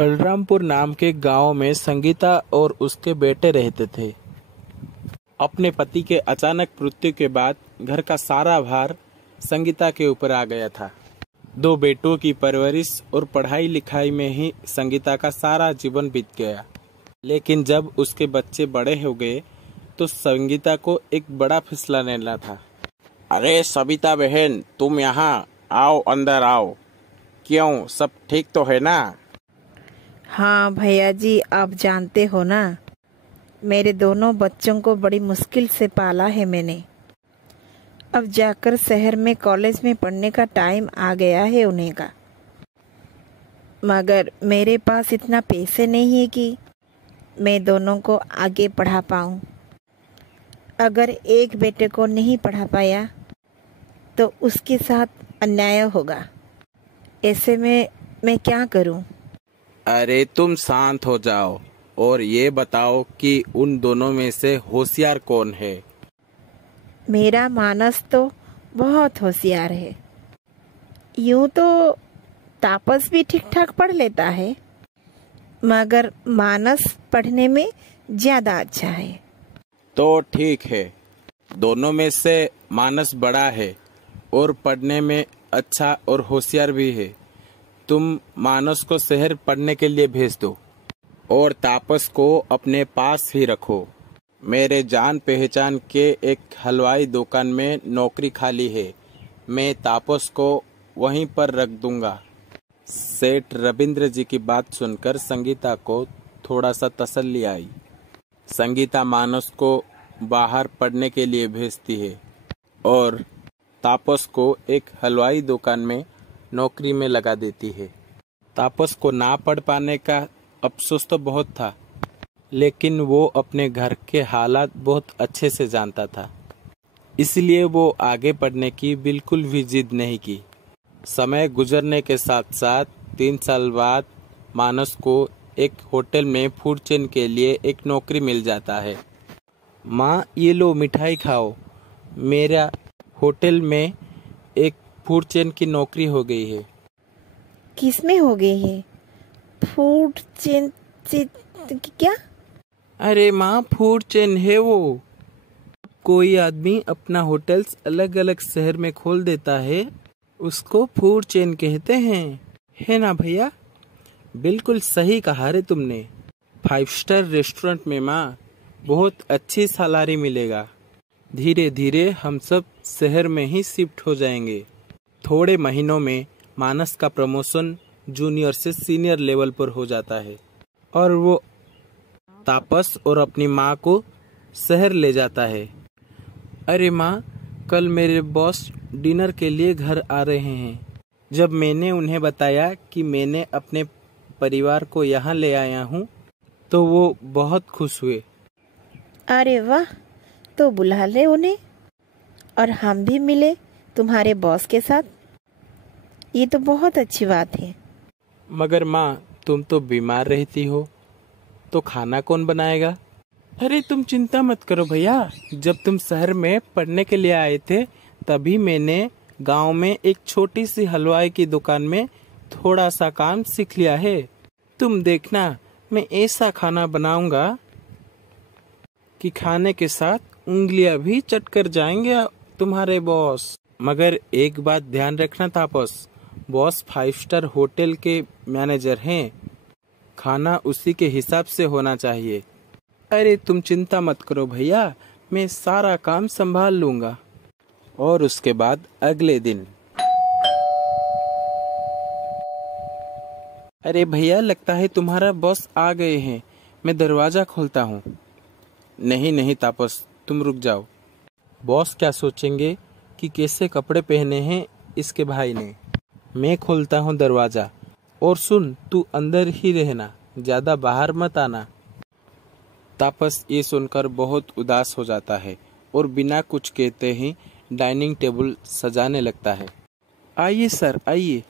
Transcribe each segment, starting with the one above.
बलरामपुर नाम के गांव में संगीता और उसके बेटे रहते थे। अपने पति के अचानक मृत्यु के बाद घर का सारा भार संगीता के ऊपर आ गया था। दो बेटों की परवरिश और पढ़ाई लिखाई में ही संगीता का सारा जीवन बीत गया। लेकिन जब उसके बच्चे बड़े हो गए तो संगीता को एक बड़ा फैसला लेना था। अरे सविता बहन, तुम यहाँ आओ, अंदर आओ। क्यों, सब ठीक तो है ना? हाँ भैया जी, आप जानते हो ना, मेरे दोनों बच्चों को बड़ी मुश्किल से पाला है मैंने। अब जाकर शहर में कॉलेज में पढ़ने का टाइम आ गया है उन्हें का, मगर मेरे पास इतना पैसे नहीं है कि मैं दोनों को आगे पढ़ा पाऊँ। अगर एक बेटे को नहीं पढ़ा पाया तो उसके साथ अन्याय होगा। ऐसे में मैं क्या करूं? अरे तुम शांत हो जाओ और ये बताओ कि उन दोनों में से होशियार कौन है? मेरा मानस तो बहुत होशियार है। यूं तो तापस भी ठीक ठाक पढ़ लेता है, मगर मानस पढ़ने में ज्यादा अच्छा है। तो ठीक है, दोनों में से मानस बड़ा है और पढ़ने में अच्छा और होशियार भी है। तुम मानस को शहर पढ़ने के लिए भेज दो और तापस को अपने पास ही रखो। मेरे जान पहचान के एक हलवाई दुकान में नौकरी खाली है, मैं तापस को वहीं पर रख दूंगा। सेठ रविंद्र जी की बात सुनकर संगीता को थोड़ा सा तसल्ली आई। संगीता मानस को बाहर पढ़ने के लिए भेजती है और तापस को एक हलवाई दुकान में नौकरी में लगा देती है। तापस को ना पढ़ पाने का अफसोस तो बहुत था, लेकिन वो अपने घर के हालात बहुत अच्छे से जानता था, इसलिए वो आगे पढ़ने की बिल्कुल भी जिद नहीं की। समय गुजरने के साथ साथ 3 साल बाद मानस को एक होटल में फूड चेन के लिए एक नौकरी मिल जाता है। माँ, ये लो मिठाई खाओ, मेरा होटल में एक फूड चेन की नौकरी हो गई है। किसमें हो गई है? फूड चेन क्या? अरे माँ, फूड चेन है वो। कोई आदमी अपना होटल्स अलग अलग शहर में खोल देता है, उसको फूड चेन कहते हैं, है ना भैया? बिल्कुल सही कहा रे तुमने। 5 स्टार रेस्टोरेंट में माँ बहुत अच्छी सैलरी मिलेगा। धीरे धीरे हम सब शहर में ही शिफ्ट हो जाएंगे। थोड़े महीनों में मानस का प्रमोशन जूनियर से सीनियर लेवल पर हो जाता है और वो तापस और अपनी माँ को शहर ले जाता है। अरे माँ, कल मेरे बॉस डिनर के लिए घर आ रहे हैं। जब मैंने उन्हें बताया कि मैंने अपने परिवार को यहाँ ले आया हूँ तो वो बहुत खुश हुए। अरे वाह, तो बुला ले उन्हें और हम भी मिले तुम्हारे बॉस के साथ। ये तो बहुत अच्छी बात है। मगर माँ, तुम तो बीमार रहती हो, तो खाना कौन बनाएगा? अरे तुम चिंता मत करो भैया, जब तुम शहर में पढ़ने के लिए आए थे तभी मैंने गांव में एक छोटी सी हलवाई की दुकान में थोड़ा सा काम सीख लिया है। तुम देखना, मैं ऐसा खाना बनाऊंगा कि खाने के साथ उंगलियां भी चट कर जाएंगे तुम्हारे बॉस। मगर एक बात ध्यान रखना तापस, बॉस 5 स्टार होटल के मैनेजर हैं, खाना उसी के हिसाब से होना चाहिए। अरे तुम चिंता मत करो भैया, मैं सारा काम संभाल लूंगा। और उसके बाद अगले दिन, अरे भैया, लगता है तुम्हारा बॉस आ गए हैं, मैं दरवाजा खोलता हूँ। नहीं नहीं तापस, तुम रुक जाओ। बॉस क्या सोचेंगे कि कैसे कपड़े पहने हैं इसके भाई ने। मैं खोलता हूँ दरवाजा। और सुन, तू अंदर ही रहना, ज्यादा बाहर मत आना। तापस ये सुनकर बहुत उदास हो जाता है और बिना कुछ कहते ही डाइनिंग टेबल सजाने लगता है। आइए सर, आइए।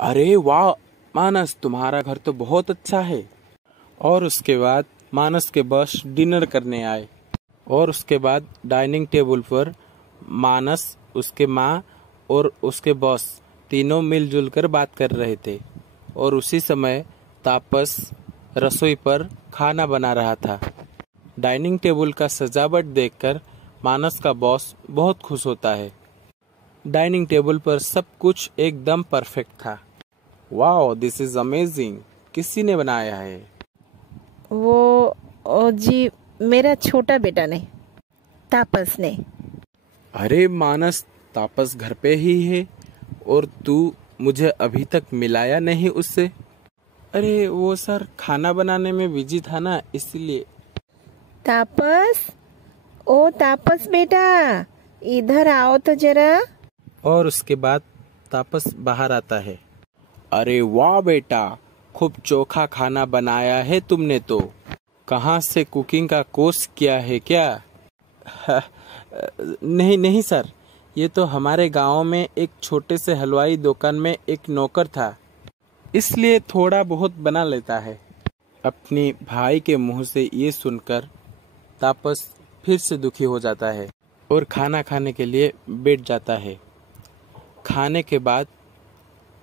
अरे वाह मानस, तुम्हारा घर तो बहुत अच्छा है। और उसके बाद मानस के बॉस डिनर करने आए और उसके बाद डाइनिंग टेबल पर मानस, उसके माँ और उसके बॉस तीनों मिलजुल कर बात कर रहे थे। और उसी समय तापस रसोई पर खाना बना रहा था। डाइनिंग टेबल का सजावट देखकर मानस का बॉस बहुत खुश होता है। डाइनिंग टेबल पर सब कुछ एकदम परफेक्ट था। Wow, this is amazing. किसी ने बनाया है? वो जी, मेरा छोटा बेटा ने, तापस ने। अरे मानस, तापस घर पे ही है और तू मुझे अभी तक मिलाया नहीं उससे। अरे वो सर खाना बनाने में बिजी था ना, इसलिए। तापस, ओ तापस बेटा, इधर आओ तो जरा। और उसके बाद तापस बाहर आता है। अरे वाह बेटा, खूब चोखा खाना बनाया है तुमने तो। कहाँ से कुकिंग का कोर्स किया है क्या? नहीं नहीं सर, ये तो हमारे गांव में एक छोटे से हलवाई दुकान में एक नौकर था, इसलिए थोड़ा बहुत बना लेता है। अपनी भाई के मुंह से ये सुनकर तापस फिर से दुखी हो जाता है और खाना खाने के लिए बैठ जाता है। खाने के बाद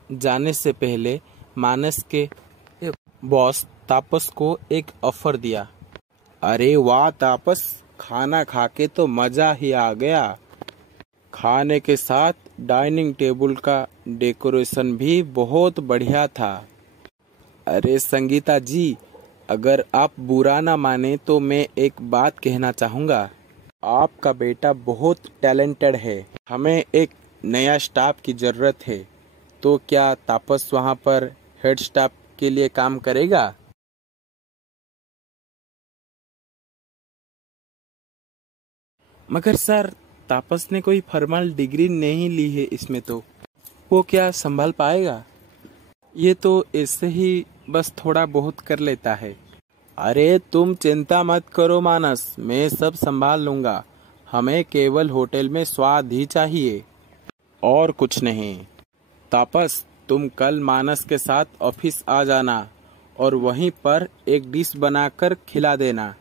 जाने से पहले मानस के बॉस तापस को एक ऑफर दिया। अरे वाह तापस, खाना खा के तो मजा ही आ गया। खाने के साथ डाइनिंग टेबल का डेकोरेशन भी बहुत बढ़िया था। अरे संगीता जी, अगर आप बुरा ना माने तो मैं एक बात कहना चाहूँगा। आपका बेटा बहुत टैलेंटेड है। हमें एक नया स्टाफ की ज़रूरत है, तो क्या तापस वहाँ पर हेड स्टाफ के लिए काम करेगा? मगर सर, तापस ने कोई फॉर्मल डिग्री नहीं ली है इसमें, तो वो क्या संभाल पाएगा? ये तो ऐसे ही बस थोड़ा बहुत कर लेता है। अरे तुम चिंता मत करो मानस, मैं सब संभाल लूंगा। हमें केवल होटल में स्वाद ही चाहिए और कुछ नहीं। तापस, तुम कल मानस के साथ ऑफिस आ जाना और वहीं पर एक डिश बनाकर खिला देना।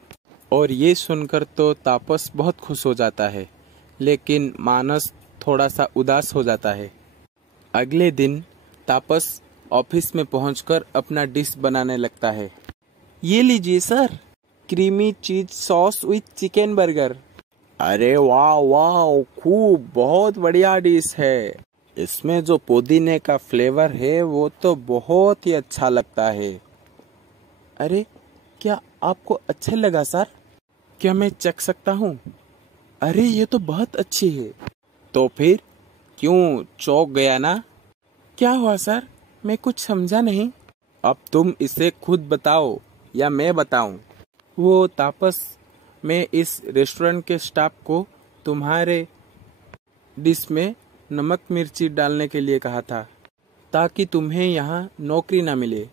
और ये सुनकर तो तापस बहुत खुश हो जाता है, लेकिन मानस थोड़ा सा उदास हो जाता है। अगले दिन तापस ऑफिस में पहुंचकर अपना डिश बनाने लगता है। ये लीजिए sir, creamy cheese sauce with chicken burger. अरे वाह वाह, खूब, बहुत बढ़िया डिश है। इसमें जो पुदीने का फ्लेवर है वो तो बहुत ही अच्छा लगता है। अरे क्या आपको अच्छा लगा सर? क्या मैं चख सकता हूँ? अरे ये तो बहुत अच्छी है। तो फिर क्यों चौंक गया ना? क्या हुआ सर? मैं कुछ समझा नहीं। अब तुम इसे खुद बताओ या मैं बताऊं? वो तापस, मैं इस रेस्टोरेंट के स्टाफ को तुम्हारे डिश में नमक मिर्ची डालने के लिए कहा था, ताकि तुम्हें यहाँ नौकरी ना मिले।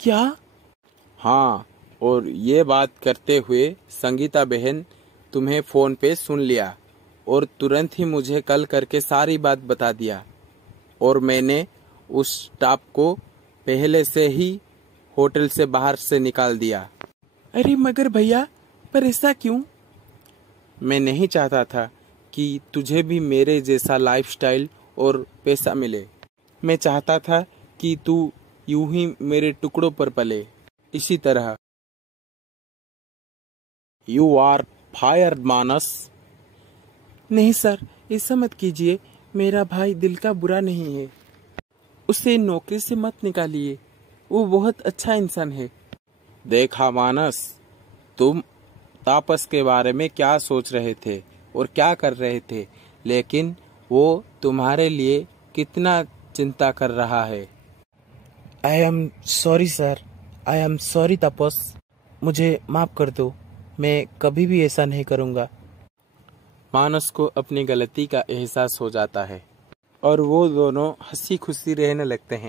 क्या? हाँ, और ये बात करते हुए संगीता बहन तुम्हें फोन पे सुन लिया और तुरंत ही मुझे कल करके सारी बात बता दिया, और मैंने उस स्टाफ को पहले से ही होटल से बाहर से निकाल दिया। अरे मगर भैया, पर ऐसा क्यों? मैं नहीं चाहता था कि तुझे भी मेरे जैसा लाइफस्टाइल और पैसा मिले। मैं चाहता था कि तू यूं ही मेरे टुकड़ों पर पले, इसी तरह। यू आर फायर्ड मानस। नहीं सर, ऐसा मत कीजिए। मेरा भाई दिल का बुरा नहीं है, उसे नौकरी से मत निकालिए। वो बहुत अच्छा इंसान है। देखा मानस, तुम तापस के बारे में क्या सोच रहे थे और क्या कर रहे थे, लेकिन वो तुम्हारे लिए कितना चिंता कर रहा है। I am sorry sir, I am sorry Tapas, मुझे माफ कर दो। मैं कभी भी ऐसा नहीं करूँगा। मानस को अपनी गलती का एहसास हो जाता है और वो दोनों हंसी खुशी रहने लगते हैं।